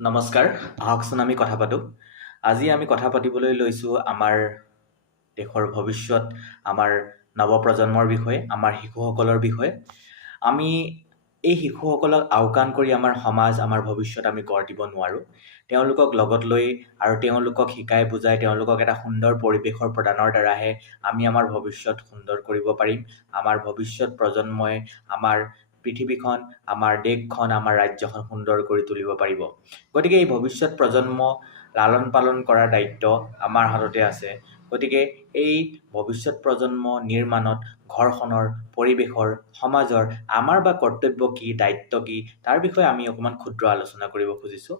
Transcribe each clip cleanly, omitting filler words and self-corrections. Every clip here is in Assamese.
নমস্কাৰ, আহকচোন আমি কথা পাতোঁ। আজি আমি কথা পাতিবলৈ লৈছোঁ আমাৰ দেশৰ ভৱিষ্যত, আমাৰ নৱপ্ৰজন্মৰ বিষয়ে, আমাৰ শিশুসকলৰ বিষয়ে। আমি এই শিশুসকলক আওকাণ কৰি আমাৰ সমাজ, আমাৰ ভৱিষ্যত আমি গঢ় দিব নোৱাৰোঁ। তেওঁলোকক লগত লৈ আৰু তেওঁলোকক শিকাই বুজাই তেওঁলোকক এটা সুন্দৰ পৰিৱেশৰ প্ৰদানৰ দ্বাৰাহে আমি আমাৰ ভৱিষ্যত সুন্দৰ কৰিব পাৰিম। আমাৰ ভৱিষ্যত প্ৰজন্মই আমাৰ পৃথিৱীখন, আমাৰ দেশখন, আমাৰ ৰাজ্যখন সুন্দৰ কৰি তুলিব পাৰিব। গতিকে এই ভৱিষ্যত প্ৰজন্ম লালন পালন কৰাৰ দায়িত্ব আমাৰ হাততে আছে। গতিকে এই ভৱিষ্যত প্ৰজন্ম নিৰ্মাণত ঘৰখনৰ, পৰিৱেশৰ, সমাজৰ আমাৰ বা কৰ্তব্য কি, দায়িত্ব কি, তাৰ বিষয়ে আমি অকণমান ক্ষুদ্ৰ আলোচনা কৰিব খুজিছোঁ।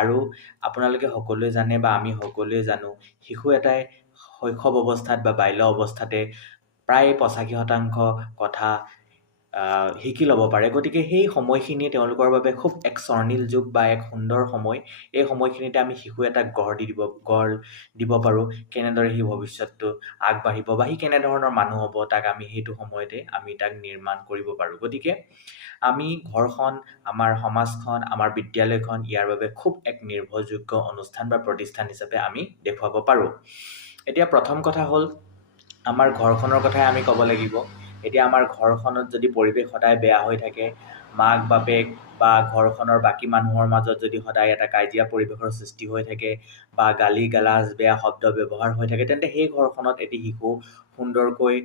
আৰু আপোনালোকে সকলোৱে জানে বা আমি সকলোৱে জানো, শিশু এটাই শৈশৱ অৱস্থাত বা বাল্য অৱস্থাতে প্ৰায় 85% কথা শিকি ল'ব পাৰে। গতিকে সেই সময়খিনি তেওঁলোকৰ বাবে খুব এক স্বৰ্ণীল যুগ বা এক সুন্দৰ সময়। এই সময়খিনিতে আমি শিশু এটাক গঢ় দিব পাৰোঁ। কেনেদৰে সি ভৱিষ্যতটো আগবাঢ়িব বা সি কেনেধৰণৰ মানুহ হ'ব, তাক আমি সেইটো সময়তে আমি তাক নিৰ্মাণ কৰিব পাৰোঁ। গতিকে আমি ঘৰখন, আমাৰ সমাজখন, আমাৰ বিদ্যালয়খন ইয়াৰ বাবে খুব এক নিৰ্ভৰযোগ্য অনুষ্ঠান বা প্ৰতিষ্ঠান হিচাপে আমি দেখুৱাব পাৰোঁ। এতিয়া প্ৰথম কথা হ'ল, আমাৰ ঘৰখনৰ কথাই আমি ক'ব লাগিব। এতিয়া আমাৰ ঘৰখনত যদি পৰিৱেশ সদায় বেয়া হৈ থাকে, মাক বাপেক বা ঘৰখনৰ বাকী মানুহৰ মাজত যদি সদায় এটা কাজিয়া পৰিৱেশৰ সৃষ্টি হৈ থাকে বা গালি গালাজ, বেয়া শব্দ ব্যৱহাৰ হৈ থাকে, তেন্তে সেই ঘৰখনত এটি শিশু সুন্দৰকৈ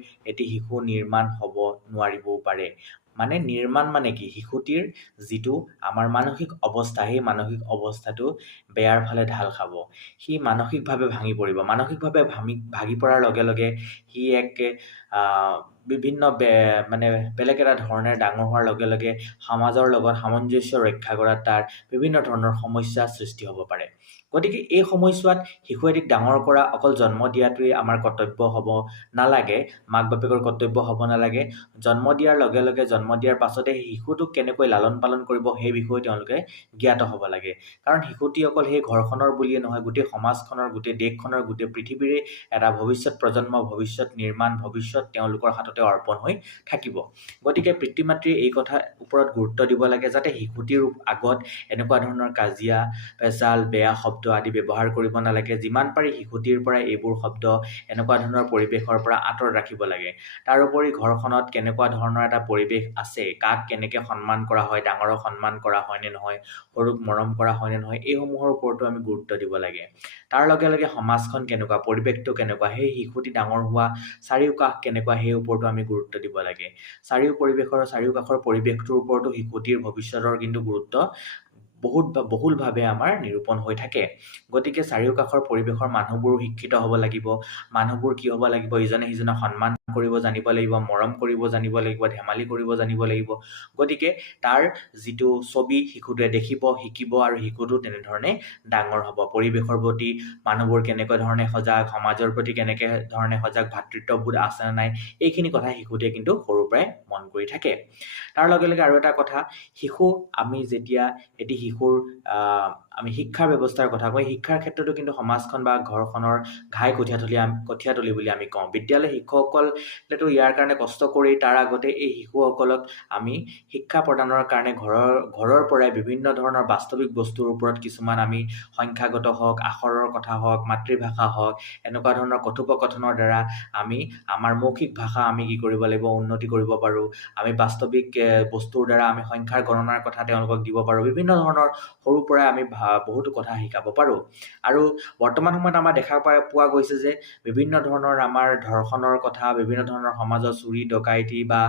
নিৰ্মাণ হ'ব নোৱাৰিবও পাৰে। মানে নিৰ্মাণ মানে কি? শিশুটিৰ যিটো আমাৰ মানসিক অৱস্থা, সেই মানসিক অৱস্থাটো বেয়াৰ ফালে ঢাল খাব। সি মানসিকভাৱে ভাঙি পৰিব। মানসিকভাৱে ভাঙি পৰাৰ লগে লগে সি বিভিন্ন মানে বেলেগ এটা ধৰণে ডাঙৰ হোৱাৰ লগে লগে সমাজৰ লগত সামঞ্জস্য ৰক্ষা কৰাত তাৰ বিভিন্ন ধৰণৰ সমস্যাৰ সৃষ্টি হ'ব পাৰে। গতিকে এই সময়ছোৱাত শিশু এটিক ডাঙৰ কৰা অকল জন্ম দিয়াটোৱেই আমাৰ কৰ্তব্য হ'ব নালাগে, মাক বাপেকৰ কৰ্তব্য হ'ব নালাগে। জন্ম দিয়াৰ লগে লগে, জন্ম দিয়াৰ পাছতে শিশুটোক কেনেকৈ লালন পালন কৰিব সেই বিষয়ে তেওঁলোকে জ্ঞাত হ'ব লাগে। কাৰণ শিশুটি অকল সেই ঘৰখনৰ বুলিয়ে নহয়, গোটেই সমাজখনৰ, গোটেই দেশখনৰ, গোটেই পৃথিৱীৰে এটা ভৱিষ্যত প্ৰজন্ম, ভৱিষ্যত নিৰ্মাণ, ভৱিষ্যত তেওঁলোকৰ হাততে অৰ্পণ হৈ থাকিব। গতিকে পিতৃ মাতৃয়ে এই কথাৰ ওপৰত গুৰুত্ব দিব লাগে, যাতে শিশুটিৰ আগত এনেকুৱা ধৰণৰ কাজিয়া পেচাল, বেয়া শব্দ আদি ব্যৱহাৰ কৰিব নালাগে। যিমান পাৰি শিশুটিৰ পৰা এইবোৰ শব্দ, এনেকুৱা ধৰণৰ পৰিৱেশৰ পৰা আঁতৰত ৰাখিব লাগে। তাৰোপৰি ঘৰখনত কেনেকুৱা ধৰণৰ এটা পৰিৱেশ আছে, কাক কেনেকৈ সন্মান কৰা হয়, ডাঙৰক সন্মান কৰা হয় নে নহয়, সৰুক মৰম কৰা হয় নে নহয়, এইসমূহৰ ওপৰতো আমি গুৰুত্ব দিব লাগে। তাৰ লগে লগে সমাজখন কেনেকুৱা, পৰিৱেশটো কেনেকুৱা, সেই শিশুটি ডাঙৰ হোৱা চাৰিওকাষ কেনেকুৱা, সেই ওপৰতো আমি গুৰুত্ব দিব লাগে। চাৰিওকাষৰ পৰিৱেশটোৰ ওপৰতো শিশুটিৰ ভৱিষ্যতৰ কিন্তু গুৰুত্ব বহুলভাৱে আমাৰ নিৰূপণ হৈ থাকে। গতিকে চাৰিওকাষৰ পৰিৱেশৰ মানুহবোৰ শিক্ষিত হ'ব লাগিব। মানুহবোৰ কি হ'ব লাগিব? ইজনে সিজনক সন্মান কৰিব জানিব লাগিব, মৰম কৰিব জানিব লাগিব, ধেমালি কৰিব জানিব লাগিব। গতিকে তাৰ যিটো ছবি শিশুটোৱে দেখিব, শিকিব আৰু শিশুটো তেনেধৰণে ডাঙৰ হ'ব। পৰিৱেশৰ প্ৰতি মানুহবোৰ কেনেকুৱা ধৰণে সজাগ, সমাজৰ প্ৰতি কেনেকৈ ধৰণে সজাগ, ভাতৃত্ববোধ আছে নে নাই, এইখিনি কথা শিশুটিয়ে কিন্তু সৰুৰ পৰাই মন কৰি থাকে। তাৰ লগে লগে আৰু এটা কথা, আমি যেতিয়া এটি শিশুৰ আমি শিক্ষাৰ ব্যৱস্থাৰ কথা কওঁ, শিক্ষাৰ ক্ষেত্ৰতো কিন্তু সমাজখন বা ঘৰখনৰ ঘাই কঠীয়াতলি বুলি আমি কওঁ। বিদ্যালয় শিক্ষকসকলেতো ইয়াৰ কাৰণে কষ্ট কৰি তাৰ আগতে এই শিশুসকলক আমি শিক্ষা প্ৰদানৰ কাৰণে ঘৰৰ পৰাই বিভিন্ন ধৰণৰ বাস্তৱিক বস্তুৰ ওপৰত কিছুমান আমি সংখ্যাগত হওক, আখৰৰ কথা হওক, মাতৃভাষা হওক, এনেকুৱা ধৰণৰ কথোপকথনৰ দ্বাৰা আমি আমাৰ মৌখিক ভাষা আমি কি কৰিব লাগিব, উন্নতি কৰিব পাৰোঁ। আমি বাস্তৱিক বস্তুৰ দ্বাৰা আমি সংখ্যাৰ গণনাৰ কথা তেওঁলোকক দিব পাৰোঁ। বিভিন্ন ধৰণৰ সৰুৰ পৰাই আমি বহুতো কথা শিকাব পাৰোঁ। আৰু বৰ্তমান সময়ত আমাৰ দেখা পোৱা গৈছে যে বিভিন্ন ধৰণৰ আমাৰ ধৰ্ষণৰ কথা, বিভিন্ন ধৰণৰ সমাজৰ চুৰি ডকাইতি বা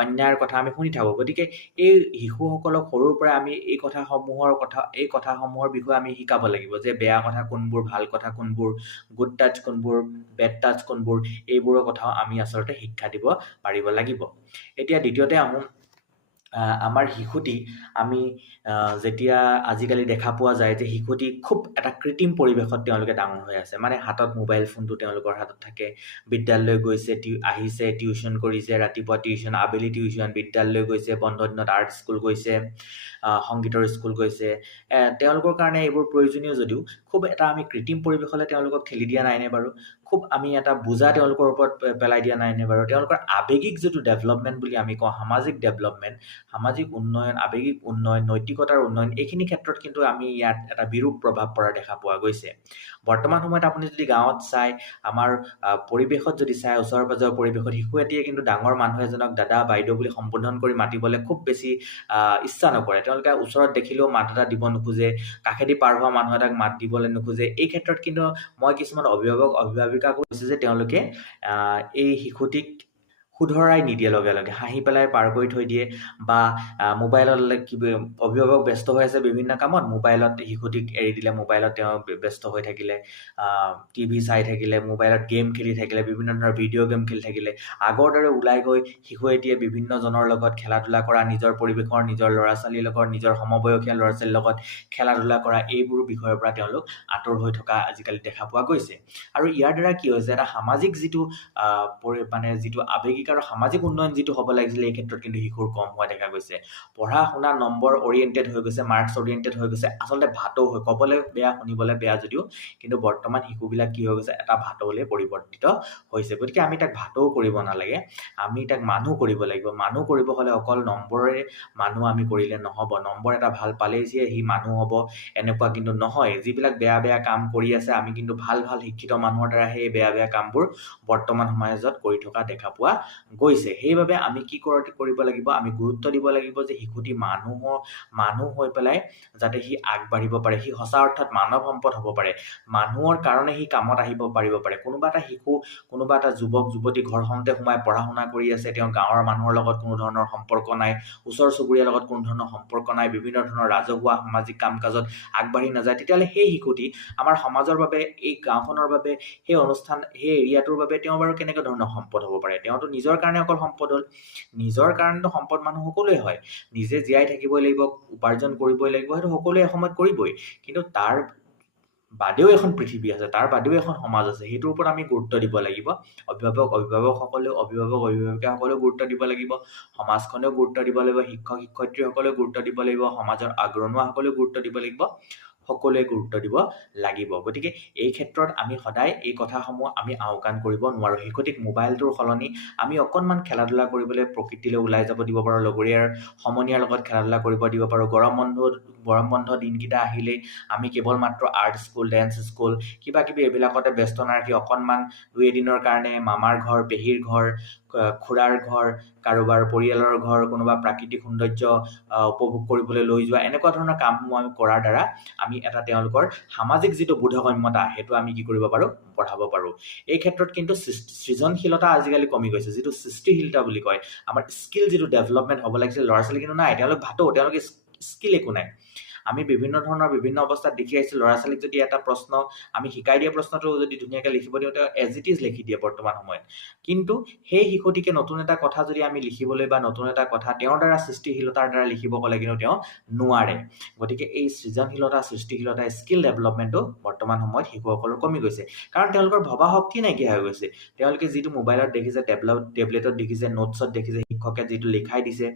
অন্যায়ৰ কথা আমি শুনি থাকোঁ। গতিকে এই শিশুসকলক সৰুৰ পৰাই আমি এই কথাসমূহৰ বিষয়ে আমি শিকাব লাগিব, যে বেয়া কথা কোনবোৰ, ভাল কথা কোনবোৰ, গুড টাচ কোনবোৰ, বেড টাচ কোনবোৰ, এইবোৰৰ কথাও আমি আচলতে শিক্ষা দিব পাৰিব লাগিব। এতিয়া দ্বিতীয়তে আহোঁ, আমাৰ শিশুটি আমি যেতিয়া আজিকালি দেখা পোৱা যায় যে শিশুটি খুব এটা কৃত্ৰিম পৰিৱেশত তেওঁলোকে ডাঙৰ হৈ আছে। মানে হাতত মোবাইল ফোনটো তেওঁলোকৰ হাতত থাকে, বিদ্যালয় গৈছে, আহিছে, টিউশ্যন কৰিছে, ৰাতিপুৱা টিউশ্যন, আবেলি টিউশ্যন, বিদ্যালয় গৈছে, বন্ধ দিনত আৰ্ট স্কুল গৈছে, সংগীতৰ স্কুল গৈছে। তেওঁলোকৰ কাৰণে এইবোৰ প্ৰয়োজনীয় যদিও খুব এটা আমি কৃত্ৰিম পৰিৱেশলৈ তেওঁলোকক ঠেলি দিয়া নাইনে বাৰু? খুব আমি এটা বোজা তেওঁলোকৰ ওপৰত পেলাই দিয়া নাইনে বাৰু? তেওঁলোকৰ আৱেগিক যিটো ডেভেলপমেণ্ট বুলি আমি কওঁ, সামাজিক ডেভেলপমেণ্ট, সামাজিক উন্নয়ন, আৱেগিক উন্নয়ন, নৈতিকতাৰ উন্নয়ন এইখিনি ক্ষেত্ৰত কিন্তু আমি ইয়াত এটা বিৰূপ প্ৰভাৱ পৰা দেখা পোৱা গৈছে। বৰ্তমান সময়ত আপুনি যদি গাঁৱত চাই, আমাৰ পৰিৱেশত যদি চাই, ওচৰ পাজৰৰ পৰিৱেশত শিশু এটিয়ে কিন্তু ডাঙৰ মানুহ এজনক দাদা বাইদেউ বুলি সম্বোধন কৰি মাতিবলৈ খুব বেছি ইচ্ছা নকৰে। তেওঁলোকে ওচৰত দেখিলেও মাত এটা দিব নোখোজে, কাষেদি পাৰ হোৱা মানুহ এটাক মাত দিবলৈ নোখোজে। এই ক্ষেত্ৰত কিন্তু মই কিছুমান অভিভাৱক অভিভাৱিকাক কৈছোঁ যে তেওঁলোকে এই শিশুটিক শুধৰাই নিদিয়ে, লগে লগে হাঁহি পেলাই পাৰ কৰি থৈ দিয়ে, বা মোবাইলত অভিভাৱক ব্যস্ত হৈ আছে বিভিন্ন কামত, মোবাইলত শিশুটিক এৰি দিলে, মোবাইলত তেওঁ ব্যস্ত হৈ থাকিলে, টিভি চাই থাকিলে, মোবাইলত গেম খেলি থাকিলে, বিভিন্ন ধৰণৰ ভিডিঅ' গেম খেলি থাকিলে। আগৰ দৰে ওলাই গৈ শিশু এটিয়ে বিভিন্নজনৰ লগত খেলা ধূলা কৰা, নিজৰ পৰিৱেশৰ, নিজৰ ল'ৰা ছোৱালীৰ লগত, নিজৰ সমবয়সীয়া ল'ৰা ছোৱালীৰ লগত খেলা ধূলা কৰা, এইবোৰ বিষয়ৰ পৰা তেওঁলোক আঁতৰ হৈ থকা আজিকালি দেখা পোৱা গৈছে। আৰু ইয়াৰ দ্বাৰা কি হৈছে, এটা সামাজিক যিটো যিটো আৱেগিক আৰু সামাজিক উন্নয়ন যিটো হ'ব লাগিছিলে, এই ক্ষেত্ৰত কিন্তু শিশুৰ কম হোৱা দেখা গৈছে। পঢ়া শুনা নম্বৰ অৰিয়েণ্টেড হৈ গৈছে, মাৰ্কছ অৰিয়েণ্টেড হৈ গৈছে, আচলতে ভাটৌ হৈ, ক'বলৈ বেয়া শুনিবলৈ বেয়া যদিও, কিন্তু বৰ্তমান শিশুবিলাক কি হৈ গৈছে, এটা ভাটৌলৈ পৰিৱৰ্তিত হৈছে। গতিকে আমি তাক ভাটৌ কৰিব নালাগে, আমি তাক মানুহ কৰিব লাগিব। মানুহ কৰিব হ'লে অকল নম্বৰেৰে মানুহ আমি কৰিলে নহ'ব। নম্বৰ এটা ভাল পালেই যে সি মানুহ হ'ব এনেকুৱা কিন্তু নহয়। যিবিলাক বেয়া বেয়া কাম কৰি আছে, আমি কিন্তু ভাল ভাল শিক্ষিত মানুহৰ দ্বাৰা সেই বেয়া বেয়া কামবোৰ বৰ্তমান সমাজত কৰি থকা দেখা পোৱা গৈছে। সেইবাবে আমি কি কৰিব লাগিব, আমি গুৰুত্ব দিব লাগিব যে শিশুটি মানুহ হৈ পেলাই যাতে সি আগবাঢ়িব পাৰে, সি সঁচা অৰ্থত মানৱ সম্পদ হ'ব পাৰে, মানুহৰ কাৰণে সি কামত আহিব পাৰিব পাৰে। কোনোবা এটা শিশু, কোনোবা এটা যুৱক যুৱতী ঘৰখনতে সোমাই পঢ়া শুনা কৰি আছে, তেওঁ গাঁৱৰ মানুহৰ লগত কোনো ধৰণৰ সম্পৰ্ক নাই, ওচৰ চুবুৰীয়াৰ লগত কোনো ধৰণৰ সম্পৰ্ক নাই, বিভিন্ন ধৰণৰ ৰাজহুৱা সামাজিক কাম কাজত আগবাঢ়ি নাযায়, তেতিয়াহ'লে সেই শিশুটি আমাৰ সমাজৰ বাবে, এই গাঁওখনৰ বাবে, সেই অনুষ্ঠান, সেই এৰিয়াটোৰ বাবে তেওঁ বাৰু কেনেকুৱা ধৰণৰ সম্পদ হ'ব পাৰে? তেওঁতো নিজৰ কাৰণে অকল সম্পদ হ'ল। নিজৰ কাৰণেতো সম্পদ মানুহ সকলোৱে হয়, নিজে জীয়াই থাকিবই লাগিব, উপাৰ্জন কৰিবই লাগিব, সেইটো সকলোৱে এসময়ত কৰিবই। কিন্তু তাৰ বাদেও এখন পৃথিৱী আছে, তাৰ বাদেও এখন সমাজ আছে, সেইটোৰ ওপৰত আমি গুৰুত্ব দিব লাগিব। অভিভাৱিকাসকলেও গুৰুত্ব দিব লাগিব, সমাজখনেও গুৰুত্ব দিব লাগিব, শিক্ষক শিক্ষয়িত্ৰীসকলেও গুৰুত্ব দিব লাগিব, সমাজৰ আগৰণুৱাসকলেও গুৰুত্ব দিব লাগিব, সকলোৱে গুৰুত্ব দিব লাগিব। গতিকে এই ক্ষেত্ৰত আমি সদায় এই কথাসমূহ আমি আওকাণ কৰিব নোৱাৰোঁ। শিশুটিক মোবাইলটোৰ সলনি আমি অকণমান খেলা ধূলা কৰিবলৈ প্ৰকৃতিলৈ ওলাই যাব দিব পাৰোঁ, লগৰীয়াৰ সমনীয়াৰ লগত খেলা ধূলা কৰিব দিব পাৰোঁ। গৰম বন্ধ দিনকেইটা আহিলেই আমি কেৱল মাত্ৰ আৰ্ট স্কুল, ডেন্স স্কুল, কিবা কিবি এইবিলাকতে ব্যস্ত নাৰাখি অকণমান 2-এদিনৰ কাৰণে মামাৰ ঘৰ, পেহীৰ ঘৰ, খুৰাৰ ঘৰ, কাৰোবাৰ পৰিয়ালৰ ঘৰ, কোনোবা প্ৰাকৃতিক সৌন্দৰ্য উপভোগ কৰিবলৈ লৈ যোৱা, এনেকুৱা ধৰণৰ কামসমূহ আমি কৰাৰ দ্বাৰা আমি এটা তেওঁলোকৰ সামাজিক যিটো বোধগম্যতা, সেইটো আমি কি কৰিব পাৰোঁ, বঢ়াব পাৰোঁ। এই ক্ষেত্ৰত কিন্তু সৃজনশীলতা আজিকালি কমি গৈছে, যিটো সৃষ্টিশীলতা বুলি কয়, আমাৰ স্কিল যিটো ডেভেলপমেণ্ট হ'ব লাগিছিল, ল'ৰা ছোৱালী কিন্তু নাই, তেওঁলোক ভাটৌ, তেওঁলোকে স্কিল একো নাই। আমি বিভিন্ন অৱস্থাত দেখি আহিছোঁ, ল'ৰা ছোৱালীক যদি এটা প্ৰশ্ন, আমি শিকাই দিয়া প্ৰশ্নটো যদি ধুনীয়াকৈ লিখিব দিওঁ, তেওঁ এজ ইট ইজ লিখি দিয়ে বৰ্তমান সময়ত। কিন্তু সেই শিশুটিকে নতুন এটা কথা যদি আমি লিখিবলৈ, বা নতুন এটা কথা তেওঁৰ দ্বাৰা সৃষ্টিশীলতাৰ দ্বাৰা লিখিব ক'লে কিন্তু তেওঁ নোৱাৰে। গতিকে এই সৃজনশীলতা, সৃষ্টিশীলতা, স্কিল ডেভেলপমেণ্টটো বৰ্তমান সময়ত শিশুসকলৰ কমি গৈছে, কাৰণ তেওঁলোকৰ ভবা শক্তি নাইকিয়া হৈ গৈছে। তেওঁলোকে যিটো মোবাইলত দেখিছে, টেবলেটত দেখিছে, নোটছত দেখিছে, শিক্ষকে যিটো লিখাই দিছে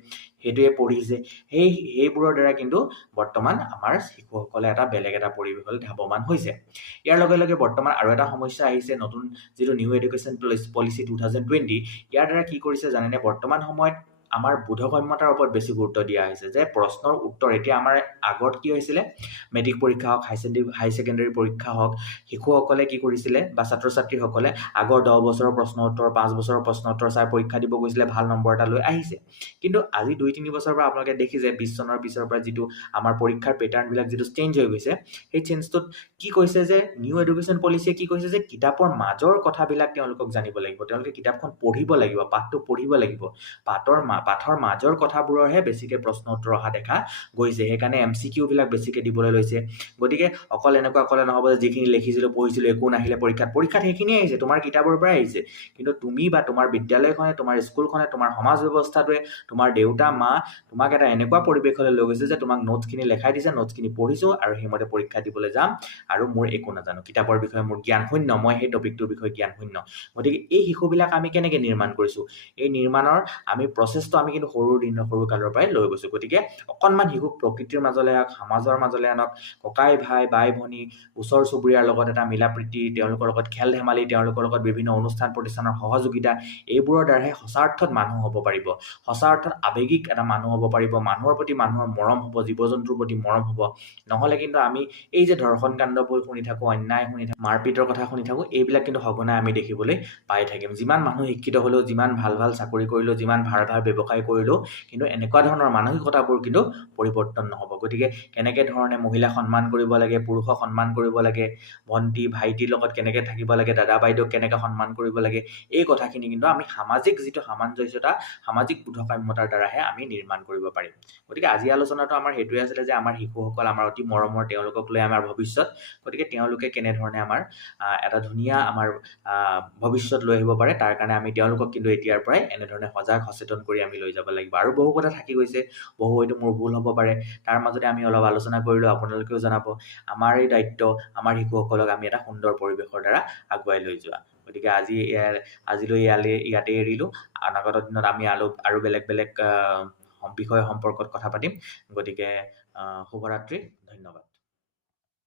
সেইটোৱে পঢ়িছে, সেইবোৰৰ দ্বাৰা কিন্তু বৰ্তমান আমাৰ শিশুসকলে এটা বেলেগ এটা পৰিৱেশলৈ ধাৱমান হৈছে। ইয়াৰ লগে লগে বৰ্তমান আৰু এটা সমস্যা আহিছে, নতুন যিটো নিউ এডুকেশ্যন পলিচি 2020, ইয়াৰ দ্বাৰা কি কৰিছে জানেনে? বৰ্তমান সময়ত আমাৰ বোধগম্যতাৰ ওপৰত বেছি গুৰুত্ব দিয়া হৈছে, যে প্ৰশ্নৰ উত্তৰ, এতিয়া আমাৰ আগত কি হৈছিলে, মেট্ৰিক পৰীক্ষা হওক, হাই ছেকেণ্ডেৰী পৰীক্ষা হওক, শিশুসকলে কি কৰিছিলে, বা ছাত্ৰ ছাত্ৰীসকলে আগৰ 10 বছৰৰ প্ৰশ্ন উত্তৰ, 5 বছৰৰ প্ৰশ্ন উত্তৰ চাই পৰীক্ষা দিব গৈছিলে, ভাল নম্বৰ এটা লৈ আহিছে। কিন্তু আজি 2-3 বছৰৰ পৰা আপোনালোকে দেখিছে, 20 চনৰ পিছৰ পৰা যিটো আমাৰ পৰীক্ষাৰ পেটাৰ্ণবিলাক যিটো চেঞ্জ হৈ গৈছে, সেই চেঞ্জটোত কি কৈছে যে, নিউ এডুকেশ্যন পলিচিয়ে কি কৈছে যে, কিতাপৰ মাজৰ কথাবিলাক তেওঁলোকক জানিব লাগিব, তেওঁলোকে কিতাপখন পঢ়িব লাগিব, পাঠটো পঢ়িব লাগিব, পাঠৰ মাজৰ কথাবোৰৰহে বেছিকৈ প্ৰশ্ন উত্তৰ অহা দেখা গৈছে। সেইকাৰণে MCQ বিলাক বেছিকৈ দিবলৈ লৈছে। গতিকে অকল এনেকুৱা ক'লে নহ'ব যে যিখিনি লিখিছিলোঁ, পঢ়িছিলোঁ, একো নাহিলে পৰীক্ষাত সেইখিনিয়ে আহিছে, তোমাৰ কিতাপৰ পৰাই আহিছে। কিন্তু তুমি বা তোমাৰ বিদ্যালয়খনে, তোমাৰ স্কুলখনে, তোমাৰ সমাজ ব্যৱস্থাটোৱে, তোমাৰ দেউতা মা তোমাক এটা এনেকুৱা পৰিৱেশলৈ লৈ গৈছে যে তোমাক নোটছখিনি লেখাই দিছে, নোটছখিনি পঢ়িছোঁ আৰু সেইমতে পৰীক্ষা দিবলৈ যাম, আৰু মোৰ একো নাজানো, কিতাপৰ বিষয়ে মোৰ জ্ঞান শূন্য, মই সেই টপিকটোৰ বিষয়ে জ্ঞান শূন্য। গতিকে এই শিশুবিলাক আমি কেনেকৈ নিৰ্মাণ কৰিছোঁ? এই নিৰ্মাণৰ আমি প্ৰচেষ্টা আমি কিন্তু সৰু কালৰ পৰাই লৈ গৈছোঁ। গতিকে অকণমান শিশুক প্ৰকৃতিৰ মাজলৈ আনক, সমাজৰ মাজলৈ আনক, ককাই ভাই, বাই ভনী, ওচৰ চুবুৰীয়াৰ লগত এটা মিলা প্ৰীতি, তেওঁলোকৰ লগত খেল ধেমালি, তেওঁলোকৰ লগত বিভিন্ন অনুষ্ঠান প্ৰতিষ্ঠানৰ সহযোগিতা, এইবোৰৰ দ্বাৰাহে সঁচা অৰ্থত মানুহ হ'ব পাৰিব, সঁচা অৰ্থত আৱেগিক এটা মানুহ হ'ব পাৰিব, মানুহৰ প্ৰতি মানুহৰ মৰম হ'ব, জীৱ জন্তুৰ প্ৰতি মৰম হ'ব। নহ'লে কিন্তু আমি এই যে ধৰ্ষণ কাণ্ডবোৰ শুনি থাকোঁ, অন্যায় শুনি থাকোঁ, মাৰপিটৰ কথা শুনি থাকোঁ, এইবিলাক কিন্তু সঘনাই আমি দেখিবলৈ পাই থাকিম। যিমান মানুহ শিক্ষিত হ'লেও, যিমান ভাল ভাল চাকৰি কৰিলেও, যিমান ভাল ভাল ব্যৱসায় কৰিলেও কিন্তু এনেকুৱা ধৰণৰ মানসিকতাবোৰ কিন্তু পৰিৱৰ্তন নহ'ব। গতিকে কেনেকৈ ধৰণে মহিলাক সন্মান কৰিব লাগে, পুৰুষক সন্মান কৰিব লাগে, ভণ্টি ভাইটিৰ লগত কেনেকৈ থাকিব লাগে, দাদা বাইদেউক কেনেকৈ সন্মান কৰিব লাগে, এই কথাখিনি কিন্তু আমি সামাজিক যিটো সামঞ্জস্যতা, সামাজিক বোধগম্যতাৰ দ্বাৰাহে আমি নিৰ্মাণ কৰিব পাৰিম। গতিকে আজি আলোচনাটো আমাৰ সেইটোৱে আছিলে যে আমাৰ শিশুসকল আমাৰ অতি মৰমৰ, তেওঁলোকক লৈ আমাৰ ভৱিষ্যত। গতিকে তেওঁলোকে কেনেধৰণে আমাৰ এটা ধুনীয়া আমাৰ ভৱিষ্যত লৈ আহিব পাৰে, তাৰ কাৰণে আমি তেওঁলোকক কিন্তু এতিয়াৰ পৰাই এনেধৰণে সজাগ সচেতন কৰি আমি লৈ যাব লাগিব। আৰু বহু কথা থাকি গৈছে, বহু হয়তো মোৰ ভুল হ'ব পাৰে, তাৰ মাজতে আমি অলপ আলোচনা কৰিলোঁ, আপোনালোকেও জনাব। আমাৰ এই দায়িত্ব আমাৰ শিশুসকলক আমি এটা সুন্দৰ পৰিৱেশৰ দ্বাৰা আগুৱাই লৈ যোৱা। গতিকে আজিলৈ ইয়াতে এৰিলোঁ। অনাগত দিনত আমি আৰু বেলেগ বেলেগ বিষয় সম্পৰ্কত কথা পাতিম। গতিকে শুভৰাত্ৰি, ধন্যবাদ।